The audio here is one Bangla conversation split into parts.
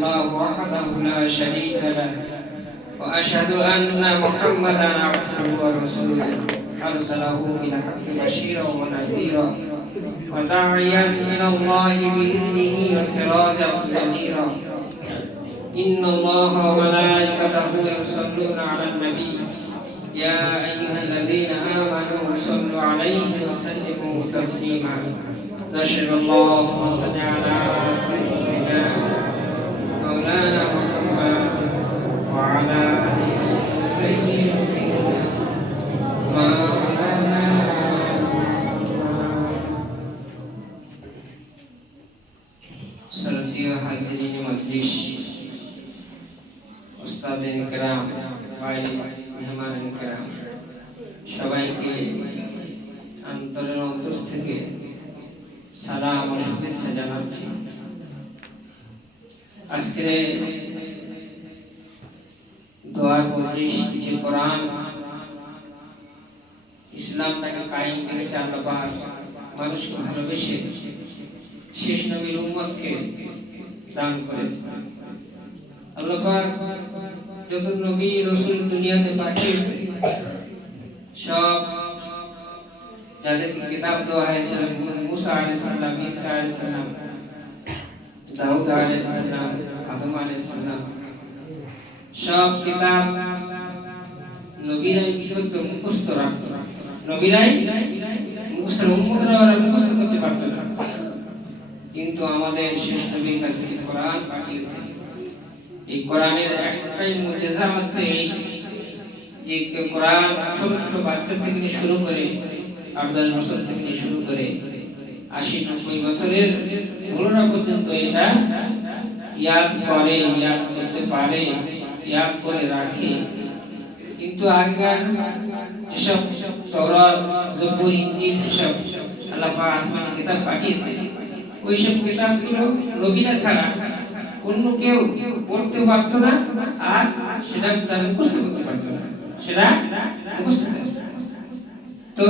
الله وحده لا شريك له وأشهد أن محمدا عبده ورسوله أرسله بالحق بشيرا ونذيرا وداعيا إلى الله بإذنه وسراجا منيرا إن الله وملائكته يصلون على النبي يا أيها الذين آمنوا صلوا عليه وسلموا تسليما نشهد اللهم صل على سيدنا مولانا محمد وعلى آله سيدنا مولانا سلفية حاضرين مجلس উস্তাদিন کرام ভাই মেহমান کرام সবাইকে অন্তরের অন্তর থেকে সালাম ও শুভেচ্ছা জানাচ্ছি। আজকে দোয়ার মজলিস যে কোরআন ইসলামটাকে কায়েম করেছে আল্লাহ পাক মানুষকে ভালোবেসে শেষ নবীর উম্মতকে দান করেছে। আল্লাহ পাক যত নবী রাসূল দুনিয়াতে পাঠিয়েছে সব যাদেরকে কিতাব দেওয়া হয়েছে মুসা আলাইহিস সালাম, ঈসা আলাইহিস সালাম, দাউদ আলাইহিস সালাম, আদম আলাইহিস সালাম, সব কিতাব নবীরাই কি করতো? মুখস্থ রাখতো। নবীরাই মুখস্থ মুখস্থ করতে পারতো না, কিন্তু আমাদের শেষ নবীর কাছে কোরআন পাঠিয়েছে। এই কোরআনের একটাই মুজিজা হচ্ছে এই যে কোরআন ছোট ছোট বাচ্চা থেকে শুরু করে 8-10 বছর থেকে শুরু করে 80-90 বছরের বুড়োরা পর্যন্ত এটা ইয়াদ করে, ইয়াদ করতে পারে, ইয়াদ করে রাখে। কিন্তু আগেকার যেসব তাওরাত, জবুর, ইনজিল সব আল্লাহ পাক আসমানি কিতাব পাঠিয়েছে, ওইসব কিতাবগুলো নবীরা ছাড়া অন্য কেউ পড়তে পারতো না, আর সেটা তারা মুখস্থ করতে পারতো না, সেটা মুখস্থ করতে। তো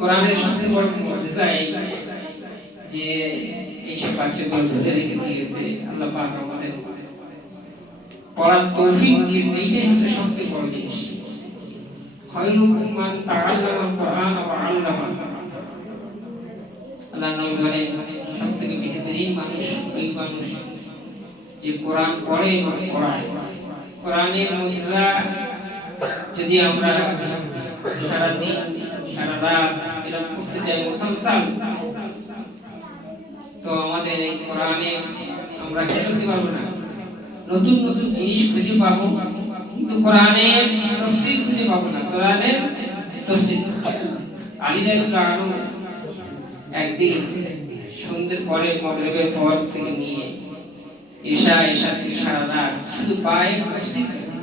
কোরআনের সবচেয়ে বড় মুজিজা এই যে এইসব বাচ্চাগুলো ধরে রেখে দিয়েছে আল্লাহ পাক আমাদের পড়ার তৌফিক দিয়েছে। এইটাই হচ্ছে সবচেয়ে বড় জিনিস। খায়রুকুম মান তাআল্লামাল কোরআন ওয়া আল্লামা। আল্লাহ নবী বলেন সবথেকে বেহতরিন মানুষ ওই মানুষ যে কোরআন পড়ে এবং পড়ায়। কোরআনের মুজিজা যদি আমরা সারা দিন সারা রাত এরকম করতে চাই মুসলসল, তো আমাদের এই কোরআনে আমরা কি করতে পারবো না? নতুন নতুন জিনিস খুঁজে পাবো, কিন্তু কোরআনের তাফসীর খুঁজে পাবো না। কোরআনের তাফসীর আলী রাদিয়াল্লাহু আনহু একদিন সন্ধ্যের পরে মাগরিবের পর থেকে নিয়ে ঈশা থেকে সারা রাত শুধু পায়ে তাফসীর করেছে।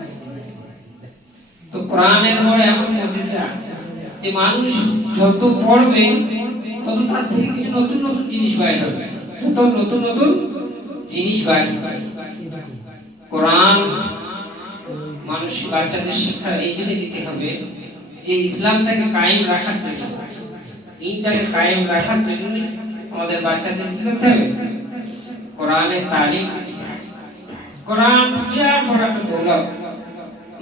তো কোরআনের পরে এমন মুজিজা যে মানুষ যত পড়বে তত তার থেকে কিছু নতুন নতুন জিনিস বাইর হবে, তত নতুন নতুন জিনিস বাইর হবে। কোরআন মানুষ বাচ্চাদের শিক্ষা এই জন্য দিতে হবে যে ইসলামটাকে কায়েম রাখার জন্য, দিনটাকে কায়েম রাখার জন্য আমাদের বাচ্চাদের কি করতে হবে? কোরআনের তালিম দিতে হবে। কোরআন বিরাট বড় একটা দৌলত।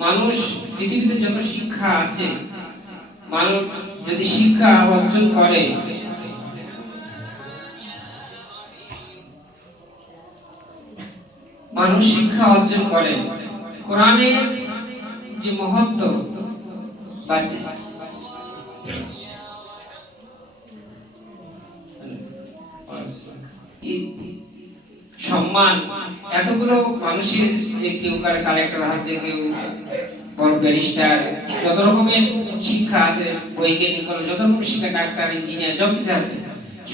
মানুষ পৃথিবীতে যত শিক্ষা আছে, মানুষ যদি শিক্ষা অর্জন করে, মানুষ শিক্ষা অর্জন করে, কোরআনের যে মহত্ব বাচ্চা সম্মান এতগুলো মানুষের, যে কেউ কালেক্টর আছে, কেউ বড় ব্যারিস্টার, যত রকমের শিক্ষা আছে, বৈজ্ঞানিক যত রকমের শিক্ষা, ডাক্তার, ইঞ্জিনিয়ার, যত কিছু আছে,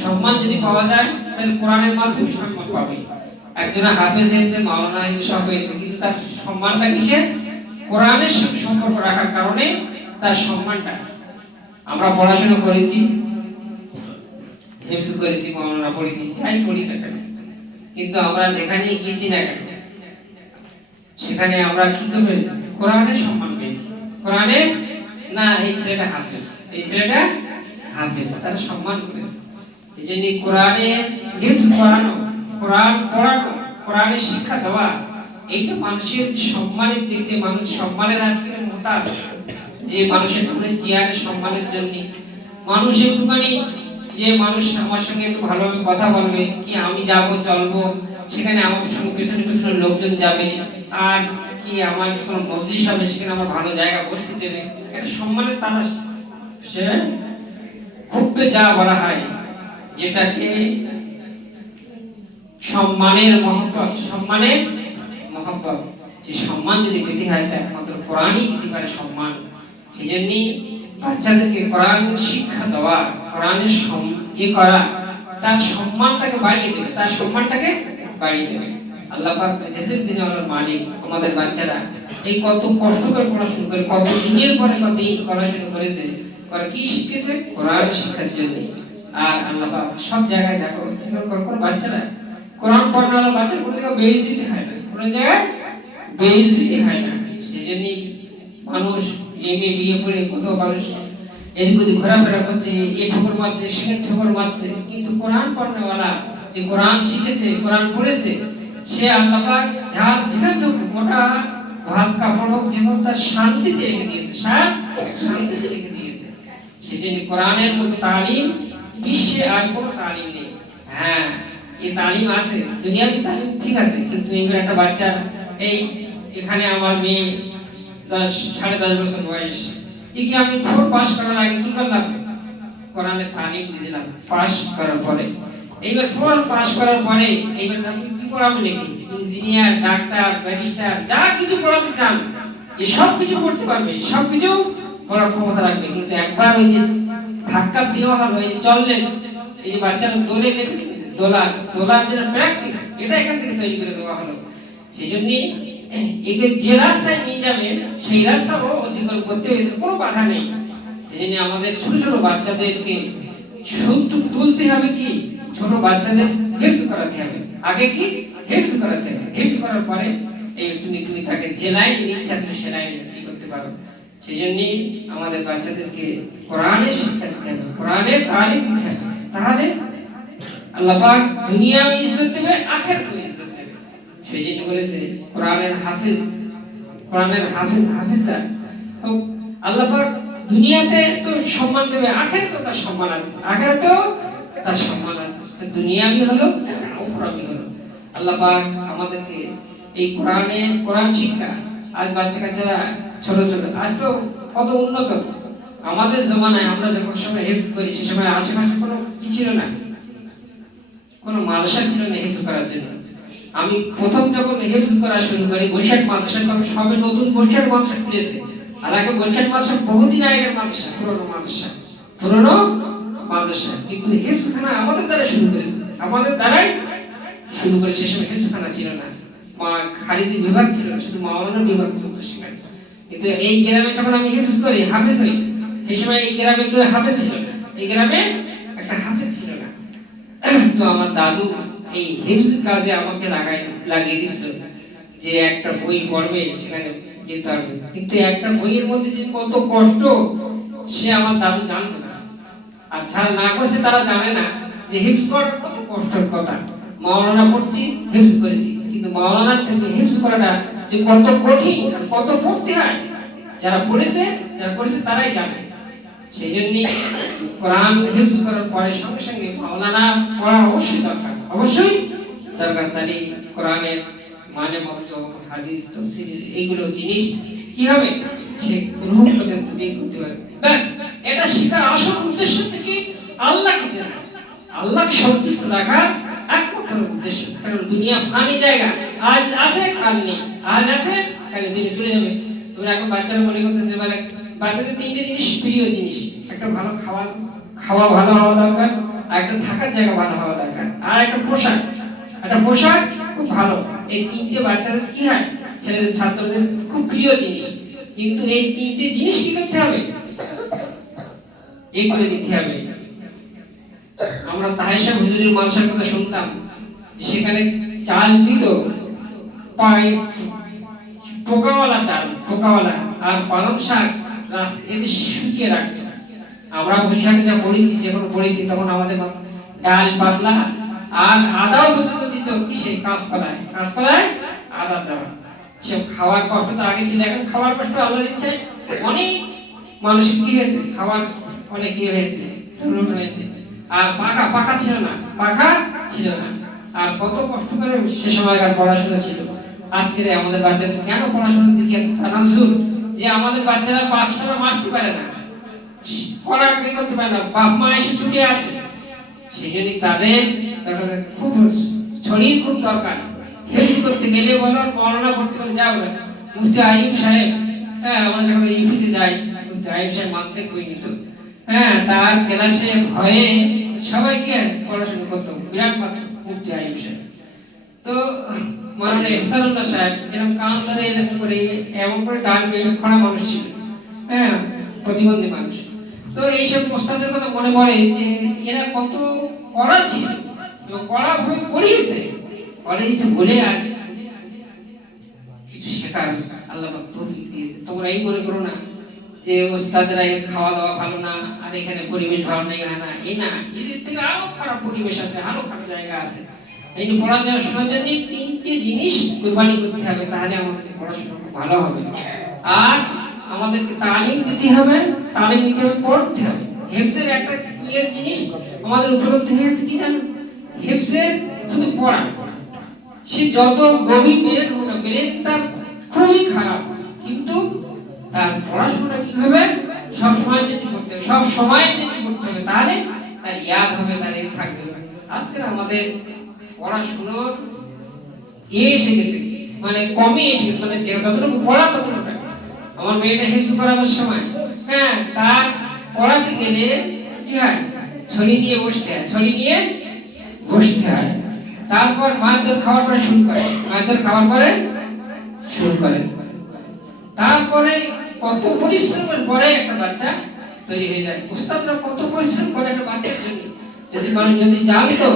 সম্মান যদি পাওয়া যায় তাহলে কোরআনের মাধ্যমে সম্মান পাবে। একজন হাফেজ হয়েছে, মাওলানা হয়েছে, সব হয়েছে, কিন্তু তার সম্মানটা কিসের? কোরআনের সাথে সম্পর্ক রাখার কারণে তার সম্মানটা। আমরা পড়াশোনা করেছি, হেফজ করেছি, মাওলানা পড়েছি, যাই পড়ি না কেন, কিন্তু আমরা যেখানে গেছি না কেন সেখানে আমরা কি করবে? কোরআনের সম্মান পেয়েছি। কোরআনের না এই ছেলেটা হাফেজ, এই ছেলেটা হাফেজ, তার সম্মান করেছে। এই জন্য কোরআনে হিফজ করানো, কোরআন পড়ানো, কোরআনের শিক্ষা দেওয়া, এইটা মানুষের সম্মানের দিক থেকে, মানুষ সম্মানের আজকের মহতাজ, যে মানুষের মনে চেয়ারের সম্মানের জন্য মানুষ একটুখানি, যে মানুষ আমার সঙ্গে একটু ভালোভাবে কথা বলবে, কি আমি যাব চলবো, সেখানে আমার সঙ্গে পেছনে পেছনে লোকজন যাবে, আর কি আমার কোনো মজলিস হবে, সেখানে আমার ভালো জায়গা বসতে দেবে, একটা সম্মানের তালাশ, সে খুববে যা বলা হয়, যেটাকে সম্মানের মহব্বত, সম্মানের মহব্বত, যে সম্মান যদি পেতে হয় তা একমাত্র কোরআনই দিতে পারে সম্মান। সেই জন্যই বাচ্চাদেরকে কোরআন শিক্ষা দেওয়া, কোরআনের করা, তার সম্মানটাকে বাড়িয়ে দেবে, তার সম্মানটাকে বাড়িয়ে দেবে। আল্লাহ পাক দেশের দিনে আল্লাহর মালিক, আমাদের বাচ্চারা এই কত কষ্ট করে পড়াশোনা করে, কত দিনের পরে কত দিন পড়াশোনা করেছে, করে কি শিখেছে? কোরআন শিক্ষার জন্য। আর আল্লাহ পাক সব জায়গায় দেখো, কোন বাচ্চারা কোরআন পড়ানোর বাচ্চার কোনো জায়গায় বেইজ্জতি হয় না, কোনো জায়গায় বেইজ্জতি হয় না। সেজন্যই মানুষ এমএ বিএ পড়ে কত মানুষ এদিক ওদিক ঘোরাফেরা করছে, এ ঠোকর মারছে, সে ঠোকর মারছে, কিন্তু কোরআন পড়নেওয়ালা, যে কোরআন শিখেছে, কোরআন পড়েছে, সে আল্লাহ পাক যার যেখানে মোটা ভাত কাপড় হোক, যেমন তার শান্তিতে রেখে দিয়েছে, শান্তিতে রেখে দিয়েছে। সেজন্য কোরআনের মতো তালিম বিশ্বে আর কোনো তালিম নেই। হ্যাঁ, এই তালিম আছে, দুনিয়ার তালিম ঠিক আছে, কিন্তু এইবার একটা বাচ্চা, এই এখানে আমার মেয়ে 10-10.5 বছর বয়স, একে আমি 4 পাস করার আগে কি করলাম? কোরআনের তালিম দিলাম। পাস করার পরে, এইবার 4 পাস করার পরে এইবার আপনি কি পড়াবো নাকি? ইঞ্জিনিয়ার, ডাক্তার, ব্যারিস্টার, যা কিছু পড়াতে চান এই সব কিছু পড়তে পারবে, সব কিছু পড়ার ক্ষমতা রাখবে। কিন্তু একবার ওই যে ধাক্কা দেওয়া হলো, এই যে চললেন, এই যে বাচ্চারা দোলে দেখেছেন, দোলার যেটা প্র্যাকটিস, এটা এখান থেকে তৈরি করে দেওয়া হলো। সেই জন্য একে যে রাস্তায় নিয়ে যাবে সেই রাস্তা ও অতিক্রম করতে এদের কোনো বাধা নেই। সেই জন্য আমাদের ছোট ছোট বাচ্চাদেরকে শুদ্ধ তুলতে হবে, কি ছোট বাচ্চাদের হেফজ করাতে হবে। আগে কি হেফজ করাতে হবে, হেফজ করার পরে এই তুমি তাকে যে লাইন ইচ্ছা তুমি সে লাইন করতে পারো। সেই জন্য আমাদের বাচ্চাদেরকে কোরআনের শিক্ষা দিতে হবে, কোরআনের তালিম দিতে হবে, তাহলে আল্লাহ পাক দুনিয়াও ইজ্জত দেবে, আখিরাতেও ইজ্জত দেবে। সেই জন্য বলেছে কোরআনের হাফেজ, কোরআনের হাফেজা আল্লাহ পাক দুনিয়াতে তো সম্মান দেবে, আখিরাতেও তার সম্মান আছে, আখিরাতেও তার সম্মান আছে। তো দুনিয়াবি হলো, উখরাবি হলো। আল্লাহ পাক আমাদেরকে এই কোরআন শিক্ষা, আজ বাচ্চা কাচ্চারা ছোট ছোট, আজ তো কত উন্নত। আমাদের জমানায় আমরা যখন সময় হেফজ করি, সে সময় আশেপাশে কোনো কি ছিল না, কোনো মাদ্রাসা ছিল না হেফজ করার জন্য। আমি প্রথম যখন হেফজ করা শুরু করি বৈশাখ মাদ্রাসা, তখন সবে নতুন বৈশাখ মাদ্রাসা খুলেছে। আর আগে বৈশাখ মাদ্রাসা বহুদিন আগের মাদ্রাসা, পুরনো মাদ্রাসা, কিন্তু হেফজখানা আমাদের দ্বারা শুরু করেছে, আমাদের দ্বারাই শুরু করে। সে সময় হেফজখানা ছিল না, খারিজি বিভাগ ছিল না, শুধু মাওলানা বিভাগ চলতো সেখানে। কিন্তু এই গ্রামে যখন আমি হেফজ করি, হাফেজ হই, সেই সময় এই গ্রামে কেউ হাফেজ ছিল না, এই গ্রামে একটা হাফেজ ছিল না। তো আমার দাদু এই হিফজ কাজে আমাকে লাগিয়ে দিয়েছিল, যে একটা বই পড়বে সেখানে যেতে হবে। কিন্তু একটা বইয়ের মধ্যে যে কত কষ্ট সে আমার দাদু জানতো না, আর যারা না করছে তারা জানে না যে হিফজ করার কত কষ্টের কথা। মাওলানা পড়ছি, হিফজ করেছি, কিন্তু মাওলানার থেকে হিফজ করাটা যে কত কঠিন আর কত পড়তে হয়, যারা পড়েছে, যারা করেছে তারাই জানে। সেই জন্য কোরআন হিফজ করার পরে সঙ্গে সঙ্গে মাওলানা পড়া অবশ্যই দরকার, অবশ্যই দরকার। তাহলে কোরআনের মানে মতো হাদিস, তাফসীর, এইগুলো জিনিস কি হবে, সে গ্রহণ করতে পারবে। ব্যাস, এটা শেখার আসল উদ্দেশ্য হচ্ছে কি, আল্লাহকে চেনা, আল্লাহকে সন্তুষ্ট রাখার একমাত্র উদ্দেশ্য। কারণ দুনিয়া ফানি জায়গা, আজ আছে কাল নেই, আজ আছে কাল দিনে চলে যাবে। তোমরা এখন বাচ্চারা মনে করতেছে, মানে বাচ্চাদের 3টে জিনিস প্রিয় জিনিস, একটা ভালো খাওয়া ভালো হওয়া দরকার, আর একটা থাকার জায়গা ভালো হওয়া দরকার, আর একটা পোশাক খুব ভালো। এই 3টে বাচ্চাদের কি হয়, ছেলেদের ছাত্রদের খুব প্রিয় জিনিস। কিন্তু এই 3টে জিনিস কি করতে হবে, এই করে দিতে হবে। আমরা তাহেশা হুজুরের মাদ্রাসার কথা শুনতাম, যে সেখানে চাল দিত পোকাওয়ালা চাল, পোকাওয়ালা, আর পালং শাক এতে শুকিয়ে রাখতো। আমরা বৈশাখে যা পড়েছি, যখন পড়েছি তখন আমাদের ডাল পাতলা, আর আদাও পর্যন্ত দিত কিসে, কাঁচকলায় আদা দেওয়া। সব খাওয়ার কষ্ট তো আগে ছিল, এখন খাওয়ার কষ্ট আল্লাহ দিচ্ছে। অনেক মানুষের কি হয়েছে, খাওয়ার অনেক ইয়ে হয়েছে, হয়েছে। আর পাখা ছিল না, আর কত কষ্ট করে সে সময়কার পড়াশোনা ছিল। আজকের আমাদের বাচ্চাদের কেন পড়াশোনার দিকে এত তানাজ্জুর, যে আমাদের বাচ্চারা পাঁচটা মারতে পারে না, পড়া কি করতে পারে না, বাপ মা এসে ছুটে আসে। সেই জন্য তাদের খুব শরীর খুব দরকার। হেলথ করতে গেলে বলো, মৌলানা পড়তে গেলে যাও না। মুফতি আইয়ুব সাহেব, আমরা যখন ইউপিতে যাই, মুফতি আইয়ুব সাহেব মানতে কই নিত, তার ক্লাসে ভয়ে সবাইকে পড়াশোনা করতো, বিরাট মাত্র মুফতি আইয়ুব সাহেব। তো মাননীয় ইহসানুল্লাহ সাহেব এরকম কান ধরে এরকম করে এমন করে ডাকবে, খরা মানুষ ছিল, প্রতিবন্ধী মানুষ। তো এইসব ওস্তাদের কথা মনে পড়ে যে এরা কত পড়া ছিল এবং পড়া পড়িয়েছে বলে আজ কিছু শেখার আল্লাহ পাক তৌফিক দিয়েছে। তোমরা এই মনে করো না যে ওস্তাদরা খাওয়া দাওয়া ভালো না, আর এখানে পরিবেশ ভালো নেই, না এই না, এদের থেকে আরো খারাপ পরিবেশ আছে, আরো খারাপ জায়গা আছে। এই পড়াশোনার জন্য তিনটে জিনিস কোরবানি করতে হবে, তাহলে আমাদের পড়াশোনা খুব ভালো হবে। আর আমাদেরকে তালিম দিতে হবে, তালিম নিতে হবে, পড়তে হবে। হেফজের একটা ক্লিয়ার জিনিস আমাদের উপলব্ধি হয়েছে কি জানো, হেফজের শুধু পড়া, সে যত গভীর ব্রেন তার খুবই খারাপ, কিন্তু তার পড়াশোনা কি হবে, সব সময় যদি করতে হবে, সব সময় যদি করতে হবে, তাহলে তার ইয়াদ হবে, তার থাকবে। আজকে আমাদের পড়াশোনার এসে গেছে, মানে কমই এসে গেছে, মানে যতটুকু পড়া ততটুকু। আমার মেয়েটা হেফজ করাবার সময় তার পড়াতে গেলে কি হয়, ছড়ি নিয়ে বসতে হয়। তারপর মায়ের খাওয়ার পরে শুরু করে, তারপরে কত পরিশ্রমের পরে একটা বাচ্চা তৈরি হয়ে যায়। উস্তাদরা কত পরিশ্রম করে একটা বাচ্চার জন্য। যদি মানুষ যদি জানতো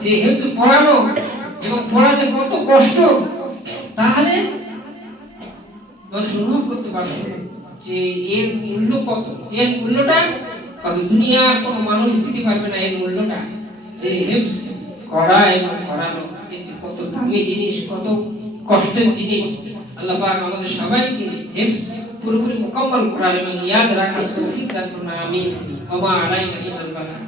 যে হেফজ পড়ানো এবং পড়াতে কত কষ্ট, তাহলে মানুষ অনুভব করতে পারবে যে এর মূল্য কত, এর মূল্যটা কত। দুনিয়ার কোনো মানুষ দিতে পারবে না এর মূল্যটা, যে হেফজ করা এবং পড়ানো এই যে কত দামি জিনিস, কত কষ্টের জিনিস। আল্লাহ পাক আমাদের সবাইকে হেফজ পুরোপুরি মুকাম্মাল করার এবং ইয়াদ রাখার তৌফিক দান করুন। আমিন। ওয়া মা আলাইনা ইল্লাল বালাগ।